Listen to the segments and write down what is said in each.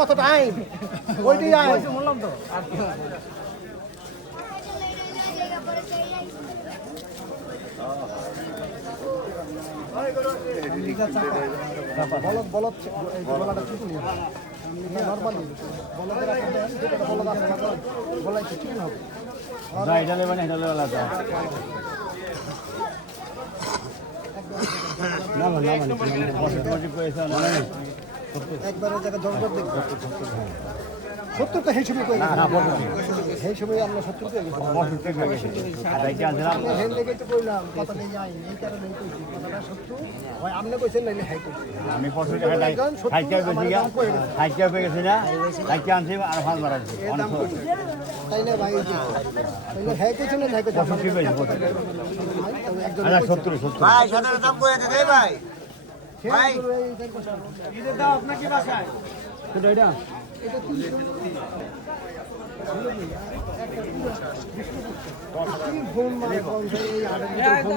কত টাইম ওইটাই আইন বললাম তো বলদ বলদ এই গলাটা চিকন নর্মালি বলদ আছে না, একটু চিকন হবে যা এটা লেবেন এটা লেবেন আলাদা না না না মানে বসে বসে পয়সা না একবারে জায়গা জলজল দেখবে। সত্তর তো সেই সময় কই না সেই সময় আমরা সত্তর আমি হেন লেগে তো কইলাম কথা নেই আইন এই কারণে এই কইছি। কথাটা সত্য। হয় আপনি কইছেন নাইলে হাই কইছি। আমি পরশু টাকা সাইকেল পেয়ে গেছি না? সাইকেল আনছি আর মারাচ্ছি অনেক তাই না ভাই। তাইলে হ্যাঁ কইছেন না হ্যাঁ কইছেন? পঁচিশ পঁচিশ সত্তর সত্তর। ভাই সাদার দাম করে দে ভাই। ভাই। কোনটা এটা? ফোন মানে ফোন এই আড়াই ফোন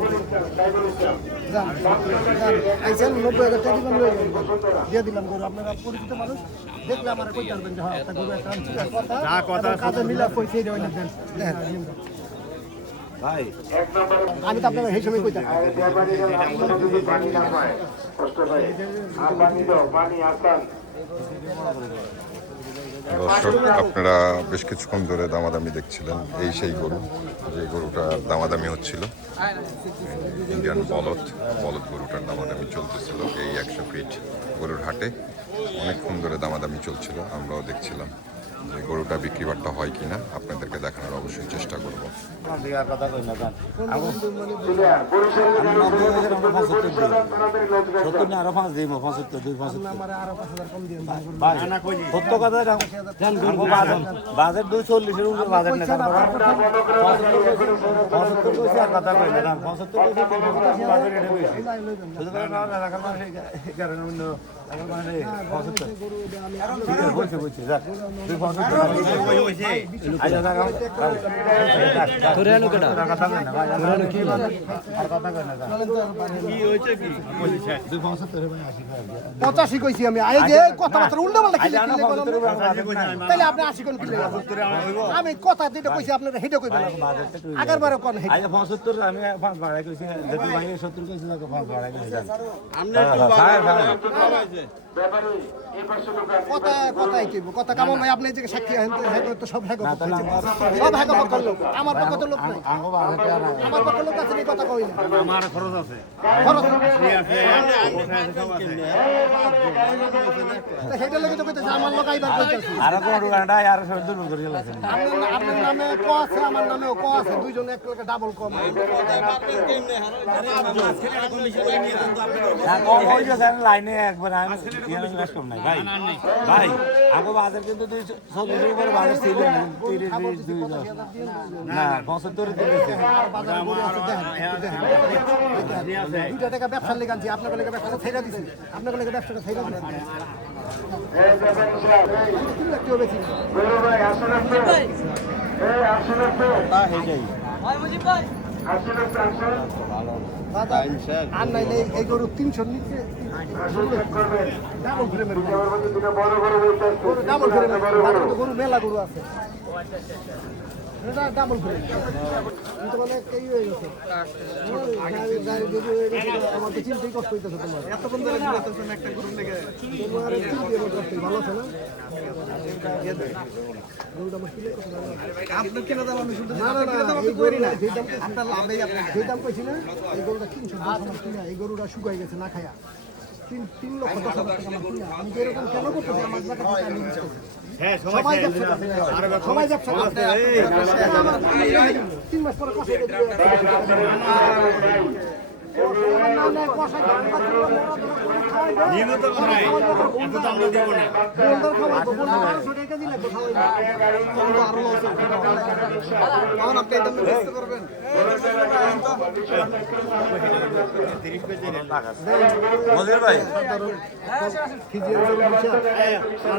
হলে তো। আইসেন, নব্বই হাজার টাকা দিয়ে দিলাম গরু। আপনারা পরিচিত মানুষ দেখলে আমার কই জানবেন যে হ্যাঁ একটা গরু একটা কথা কথা কাজে মিলা কইছে এটা হইল দেন। দেখেন আমি তো আপনার হিসেবে কইতাম দর্শক, আপনারা বেশ কিছুক্ষণ ধরে দামাদামি দেখছিলেন এই সেই গরু, যে গরুটার দামাদামি হচ্ছিল। ইন্ডিয়ান বলদ বলদ গরুটার দামাদামি চলতেছিল এই একশো ফিট গরুর হাটে। অনেকক্ষণ ধরে দামাদামি চলছিল, আমরাও দেখছিলাম। যে গরুটা বিক্রি বাট্টা হয় কিনা আপনাদেরকে দেখানোর অবশ্যই চেষ্টা করব। পঁচাত্তর দুই চল্লিশের কইছি কইছি কইছি পঁচাশি কইছি আমি। এই যে কথাবার্তা উল্টো পাল্টা কি না, পঁচাত্তর উপরে বাজেট নাই। তাহলে আপনি আশি কোন কিলো আমি কথা যেটা কইছি আপনারা হেঁটে কইবেন। আগের বারে কোন হেঁটে পঁচাত্তর আমি পাঁচ ভাড়া কইছি। যদি ভাই সত্তর কইছি তাকে good. কথা কথাই কইব কথা কামন ভাই আপনি এই যে সাক্ষী আছেন তো হ্যাঁ সব হ্যাঁ সব হ্যাঁ লোক আমার পক্ষ তো লোক নাই আঙ্গো বাজেট আর আমার পক্ষ লোক আছে এই কথা কই না আমার খরচ আছে খরচ আছে সব আছে তা সেটা লোকে তো কইতেছে আমার লোক আইবার কইতেছে আরও কোন দোকানটা আর সব দূর করে গেলেন আপনার আপনার নামে ক আছে আমার নামেও ক আছে দুইজন এক লোকে ডাবল কম লাইনে একবার আমি নাই ভাই। ভাই আগে বাজার কিন্তু দুই চল্লিশ উপরে বাজার ছিল তিরিশ বিশ দুই দশ। না দুইটা টাকা ব্যবসার লেগে আনছি আপনার লেগে ব্যবসাটা ছেড়ে দিছি। আপনার লেগে ব্যবসাটা ছেড়ে দাদা, আর নাইলে এই- গরু তিনশো নিচে গরু মেলা গরু আছে। এই গরুটা শুকাই গেছে না খায়া তিন তিন লক্ষ দশ হাজার টাকা আমি এরকম কেন করতেছি? আমার টাকা হ্যাঁ তিন মাস পরে কষাই দিয়ে দিবে। আমার না, না, কষাই খাওয়া, খাওয়া, খাওয়া, খাওয়া, খাওয়া, নিয়মিত নাই এত তো দেবো না মজির ভাই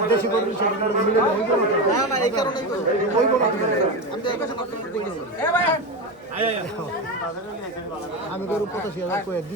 দেশি মিলে হইব এই তো হইব আমি আমি গরু পঁচাশি হাজার দিছি